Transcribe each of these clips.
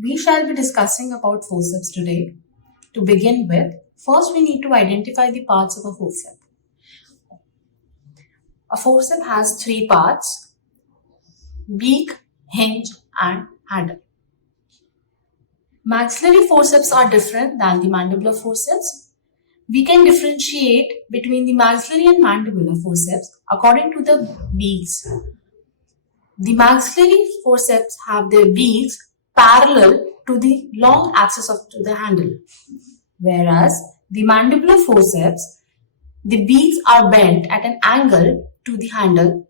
We shall be discussing about forceps today. To begin with, first we need to identify the parts of a forceps. A forceps has three parts: beak, hinge and handle. Maxillary forceps are different than the mandibular forceps. We can differentiate between the maxillary and mandibular forceps according to the beaks. The maxillary forceps have their beaks parallel to the long axis of the handle, whereas the mandibular forceps, the beaks are bent at an angle to the handle.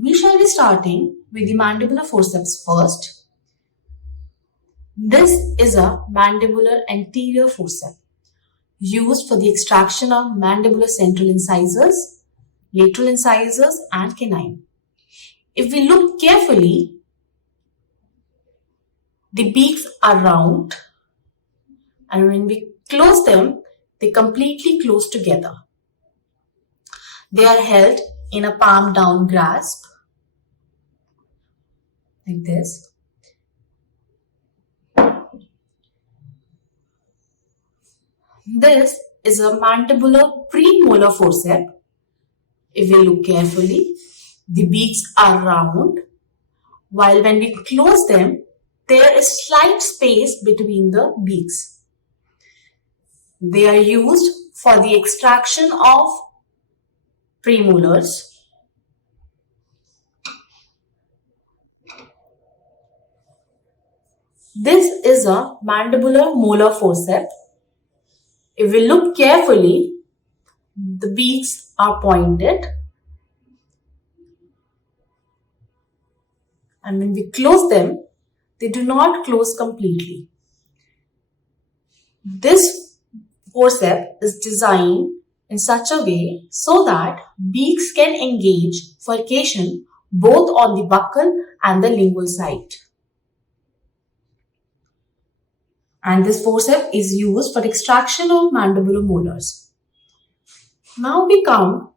We shall be starting with the mandibular forceps first. This is a mandibular anterior forceps used for the extraction of mandibular central incisors, lateral incisors and canine. If we look carefully, the beaks are round, and when we close them, they completely close together. They are held in a palm down grasp like this. This is a mandibular premolar forceps. If we look carefully, the beaks are round, while when we close them, there is slight space between the beaks. They are used for the extraction of premolars. This is a mandibular molar forceps. If we look carefully, the beaks are pointed, and when we close them, they do not close completely. This forceps is designed in such a way so that beaks can engage furcation both on the buccal and the lingual side. And this forceps is used for extraction of mandibular molars. Now we come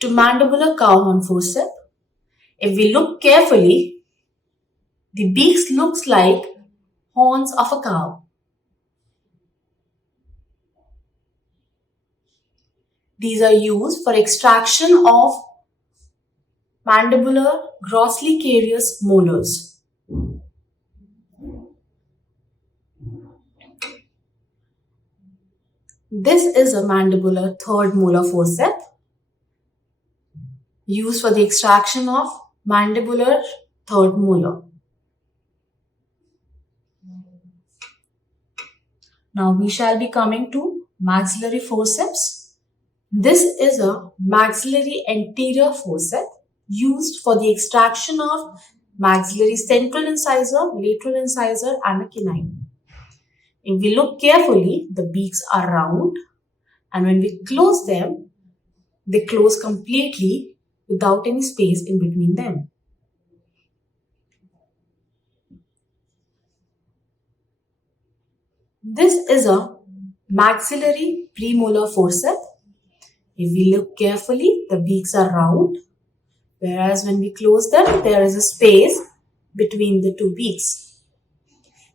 to mandibular cowhorn forceps. If we look carefully, the beaks looks like horns of a cow. These are used for extraction of mandibular grossly carious molars. This is a mandibular third molar forceps used for the extraction of mandibular third molar. Now we shall be coming to maxillary forceps. This is a maxillary anterior forceps used for the extraction of maxillary central incisor, lateral incisor and a canine. If we look carefully, the beaks are round, and when we close them, they close completely without any space in between them. This is a maxillary premolar forceps. If we look carefully, the beaks are round, whereas when we close them, there is a space between the two beaks.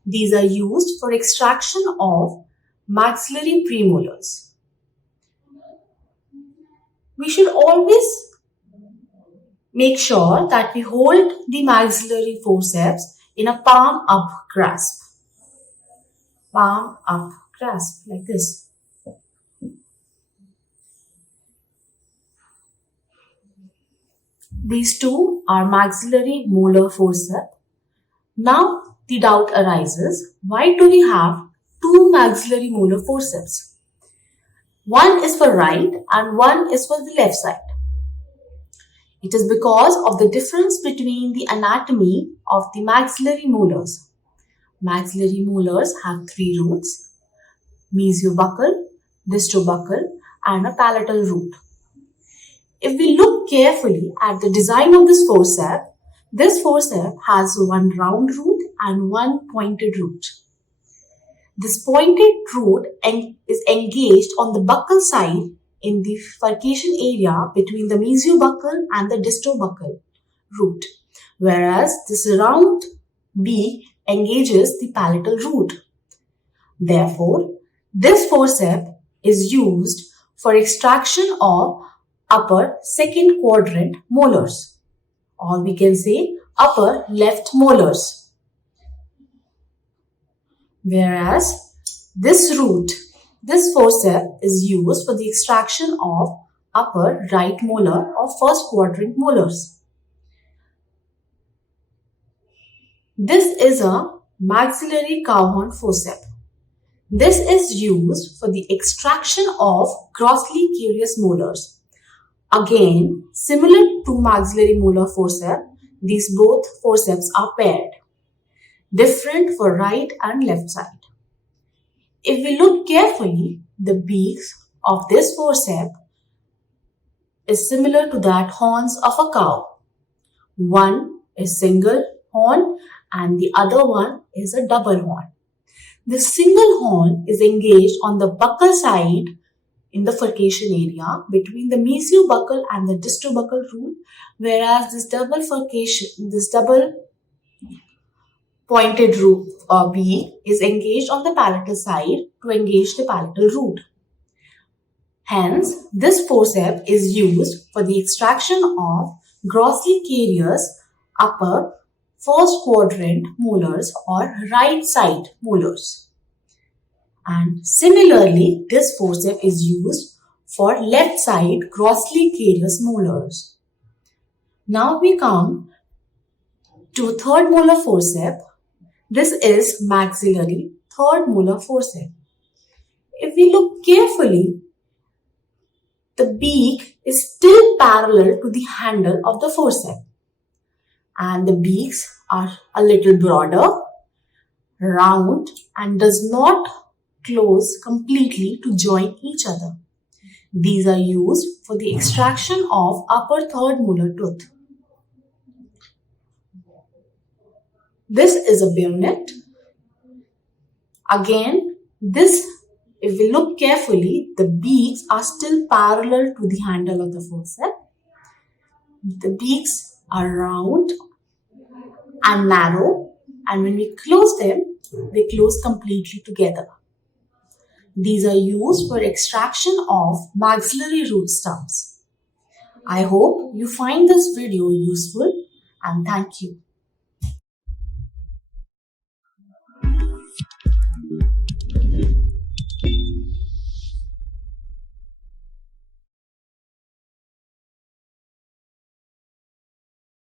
These are used for extraction of maxillary premolars. We should always make sure that we hold the maxillary forceps in a palm up grasp. Palm up grasp like this. These two are maxillary molar forceps. Now the doubt arises, why do we have two maxillary molar forceps? One is for right and one is for the left side. It is because of the difference between the anatomy of the maxillary molars. Maxillary molars have three roots: mesiobuccal, distobuccal and a palatal root. If we look carefully at the design of this forceps has one round root and one pointed root. This pointed root is engaged on the buccal side in the furcation area between the mesiobuccal and the distobuccal root. whereas this round beak engages the palatal root. Therefore, this forceps is used for extraction of upper second quadrant molars, or we can say upper left molars. Whereas this forceps is used for the extraction of upper right molar or first quadrant molars. This is a maxillary cowhorn forceps. This is used for the extraction of grossly carious molars. Again, similar to maxillary molar forceps, these both forceps are paired, different for right and left side. If we look carefully, the beaks of this forceps is similar to that horns of a cow. One is single horn and the other one is a double horn. The single horn is engaged on the buccal side in the furcation area between the mesiobuccal and the distobuccal root, whereas this double pointed root or beak is engaged on the palatal side to engage the palatal root. Hence, this forceps is used for the extraction of grossly carious upper first quadrant molars or right side molars. And similarly, this forceps is used for left side grossly carious molars. Now we come to third molar forceps. This is maxillary third molar forceps. If we look carefully, the beak is still parallel to the handle of the forceps, and the beaks are a little broader, round, and does not close completely to join each other. These are used for the extraction of upper third molar tooth. This is a bayonet. Again, if we look carefully, the beaks are still parallel to the handle of the forceps. The beaks are round and narrow, and when we close them, they close completely together. These are used for extraction of maxillary root stumps. I hope you find this video useful, and thank you.